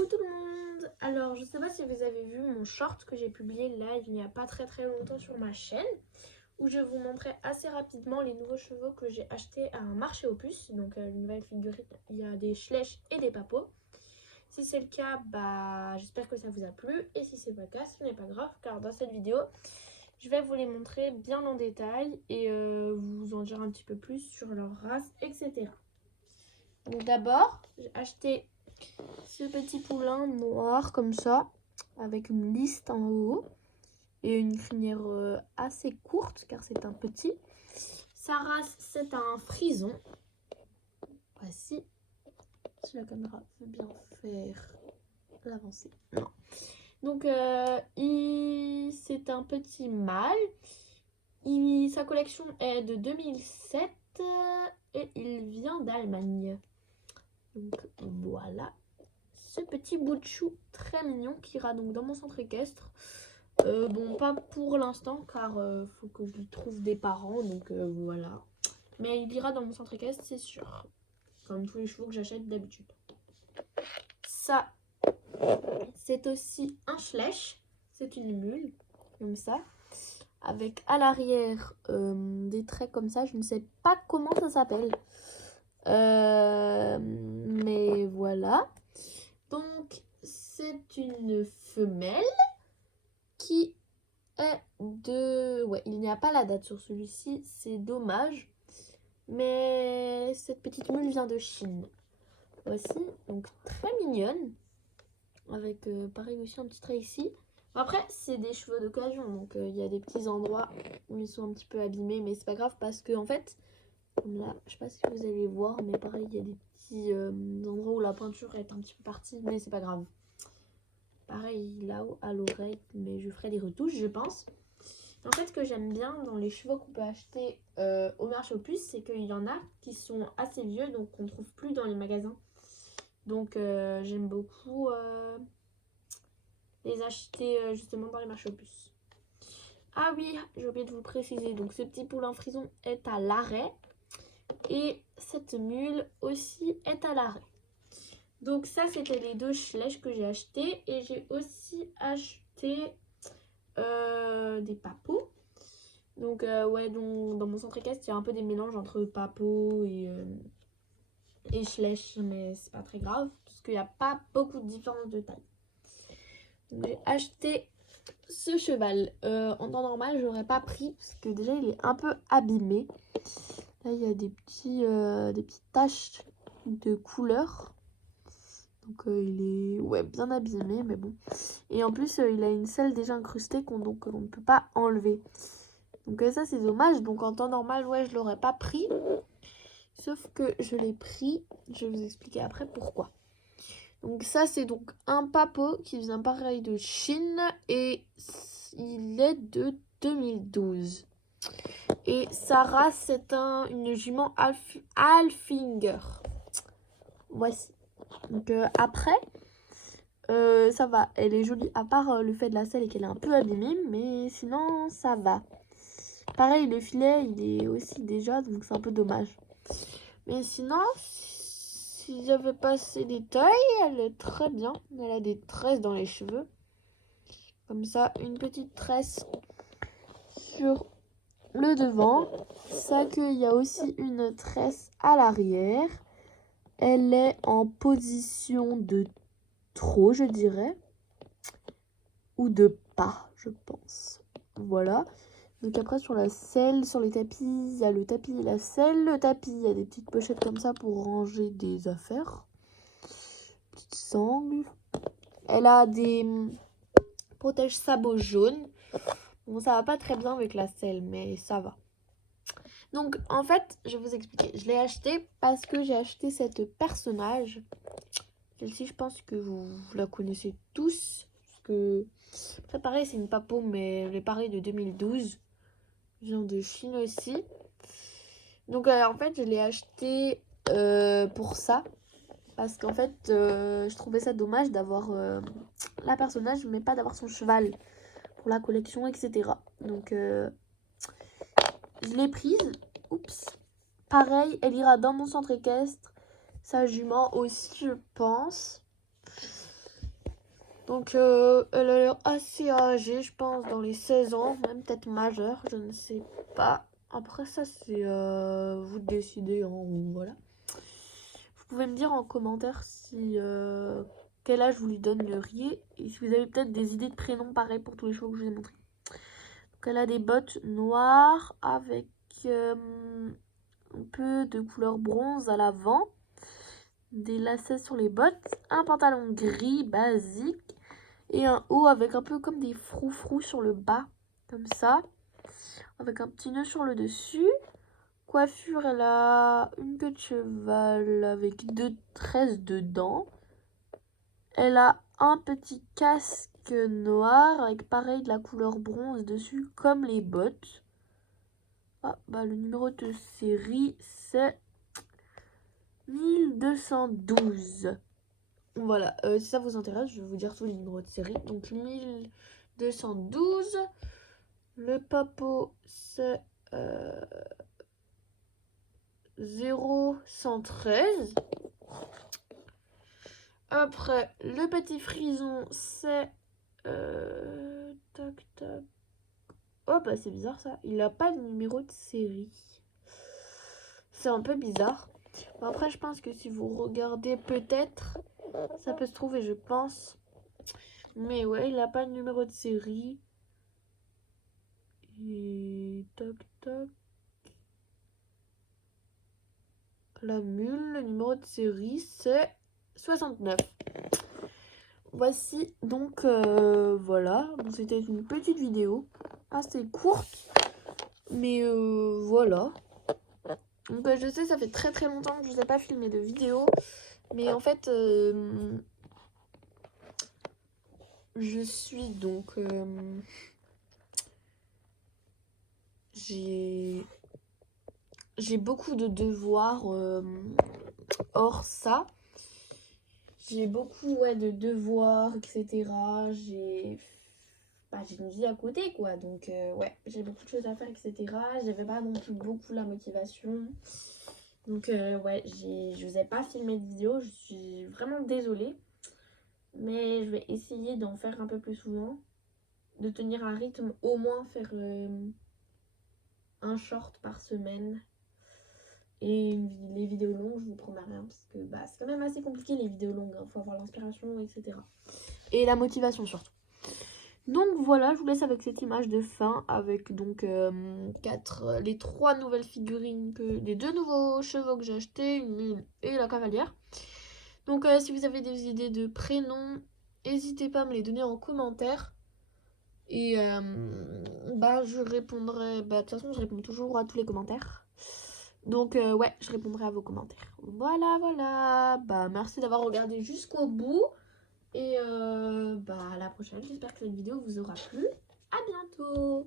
Coucou tout le monde. Alors je sais pas si vous avez vu mon short que j'ai publié là il n'y a pas très longtemps sur ma chaîne, où je vous montrais assez rapidement les nouveaux chevaux que j'ai achetés à un marché aux puces. Donc une nouvelle figurine, il y a des Schleich et des Papos. Si c'est le cas, j'espère que ça vous a plu, et si c'est pas le cas, ce n'est pas grave, car dans cette vidéo je vais vous les montrer bien en détail et vous en dire un petit peu plus sur leur race, etc. Donc d'abord j'ai acheté ce petit poulain noir comme ça, avec une liste en haut et une crinière assez courte car c'est un petit. Sa race, c'est un frison. Voici, si la caméra veut bien faire l'avancée. Donc c'est un petit mâle. Sa collection est de 2007 et il vient d'Allemagne. Donc voilà ce petit bout de chou très mignon qui ira donc dans mon centre équestre. Bon, pas pour l'instant car faut que je lui trouve des parents, donc voilà. Mais il ira dans mon centre équestre, c'est sûr. Comme tous les chevaux que j'achète d'habitude. Ça, c'est aussi un Schleich. C'est une mule, comme ça. Avec à l'arrière des traits comme ça. Je ne sais pas comment ça s'appelle. Mais voilà. Donc, c'est une femelle qui est de... Ouais, il n'y a pas la date sur celui-ci, c'est dommage. Mais cette petite mule vient de Chine. Voici, donc très mignonne. Avec pareil aussi un petit trait ici. Après, c'est des cheveux d'occasion, donc il y a des petits endroits où ils sont un petit peu abîmés, mais c'est pas grave parce que en fait, comme là, je sais pas si vous allez voir, mais pareil, il y a des petits endroits où la peinture est un petit peu partie, mais c'est pas grave. Pareil là-haut à l'oreille, mais je ferai des retouches, je pense. En fait, ce que j'aime bien dans les chevaux qu'on peut acheter au marché aux puces, c'est qu'il y en a qui sont assez vieux, donc qu'on ne trouve plus dans les magasins. Donc j'aime beaucoup les acheter justement dans les marchés aux puces. Ah oui, j'ai oublié de vous préciser, donc ce petit poulain frison est à l'arrêt. Et cette mule aussi est à l'arrêt. Donc ça, c'était les deux Schleich que j'ai achetés. Et j'ai aussi acheté des Papos. Donc ouais, dans mon centre équestre, il y a un peu des mélanges entre Papos et Schleich. Mais c'est pas très grave, parce qu'il n'y a pas beaucoup de différence de taille. Donc j'ai acheté ce cheval. En temps normal, je l'aurais pas pris, parce que déjà, il est un peu abîmé. Là, il y a des petites taches de couleur. Donc il est bien abîmé, mais bon. Et en plus, il a une selle déjà incrustée qu'on ne peut pas enlever. Donc ça, c'est dommage. Donc en temps normal, ouais, je l'aurais pas pris. Sauf que je l'ai pris. Je vais vous expliquer après pourquoi. Donc ça, c'est donc un Papo qui vient pareil de Chine. Et il est de 2012. Et sa race, c'est une jument Alfinger. Voici. Donc après, ça va. Elle est jolie, à part le fait de la selle et qu'elle est un peu abîmée. Mais sinon, ça va. Pareil, le filet, il est aussi déjà, donc c'est un peu dommage. Mais sinon, si j'avais pas ces détails, elle est très bien. Elle a des tresses dans les cheveux. Comme ça, une petite tresse sur le devant. Ça qu'il y a aussi une tresse à l'arrière. Elle est en position de trop, je dirais. Ou de pas, je pense. Voilà. Donc après, sur la selle, sur les tapis, il y a le tapis et la selle. Le tapis, il y a des petites pochettes comme ça pour ranger des affaires. Petites sangles. Elle a des protège-sabots jaunes. Bon, ça va pas très bien avec la selle, mais ça va. Donc, en fait, je vais vous expliquer. Je l'ai acheté parce que j'ai acheté cette personnage. Celle-ci, je pense que vous la connaissez tous. Parce que, après, pareil, c'est une Papo, mais elle est pareil de 2012. Vient de Chine aussi. Donc, en fait, je l'ai acheté pour ça. Parce qu'en fait, je trouvais ça dommage d'avoir la personnage, mais pas d'avoir son cheval pour la collection, etc. Donc, je l'ai prise. Oups. Pareil, elle ira dans mon centre équestre. Sa jument aussi, je pense. Donc elle a l'air assez âgée, je pense, dans les 16 ans, même peut-être majeure, je ne sais pas. Après ça, c'est vous de décider, hein, voilà. Vous pouvez me dire en commentaire si quel âge vous lui donneriez et si vous avez peut-être des idées de prénoms pareils pour tous les chevaux que je vous ai montrés. Donc elle a des bottes noires avec un peu de couleur bronze à l'avant, des lacets sur les bottes, un pantalon gris basique et un haut avec un peu comme des froufrous sur le bas, comme ça, avec un petit nœud sur le dessus. Coiffure, elle a une queue de cheval avec 2 tresses dedans. Elle a un petit casque noir avec pareil de la couleur bronze dessus comme les bottes. Ah, bah le numéro de série c'est 1212. Voilà, si ça vous intéresse, je vais vous dire tous les numéros de série. Donc 1212. Le papo c'est 0113. Après, le petit frison, c'est... tac, tac. Oh, bah c'est bizarre ça. Il n'a pas de numéro de série. C'est un peu bizarre. Bon, après, je pense que si vous regardez, peut-être, ça peut se trouver, je pense. Mais ouais, il n'a pas de numéro de série. Et... tac, tac. La mule, le numéro de série, c'est 69. Voici donc voilà, c'était une petite vidéo assez courte, mais voilà. Donc je sais, ça fait très très longtemps que je vous ai pas filmé de vidéo, mais en fait je suis donc j'ai beaucoup de devoirs hors ça. J'ai beaucoup de devoirs, etc. J'ai une vie à côté, quoi. Donc, ouais, j'ai beaucoup de choses à faire, etc. J'avais pas non plus beaucoup la motivation. Donc, ouais, je vous ai pas filmé de vidéo. Je suis vraiment désolée. Mais je vais essayer d'en faire un peu plus souvent. De tenir un rythme, au moins faire un short par semaine. Et les vidéos longues, je vous promets rien, parce que c'est quand même assez compliqué les vidéos longues, hein. Faut avoir l'inspiration, etc. Et la motivation surtout. Donc voilà, je vous laisse avec cette image de fin, avec donc les 3 nouvelles figurines, les 2 nouveaux chevaux que j'ai achetés, une mule et la cavalière. Donc si vous avez des idées de prénoms, n'hésitez pas à me les donner en commentaire. Et je répondrai, de toute façon je réponds toujours à tous les commentaires. Donc ouais, je répondrai à vos commentaires. Voilà, merci d'avoir regardé jusqu'au bout. Et à la prochaine, j'espère que cette vidéo vous aura plu. À bientôt!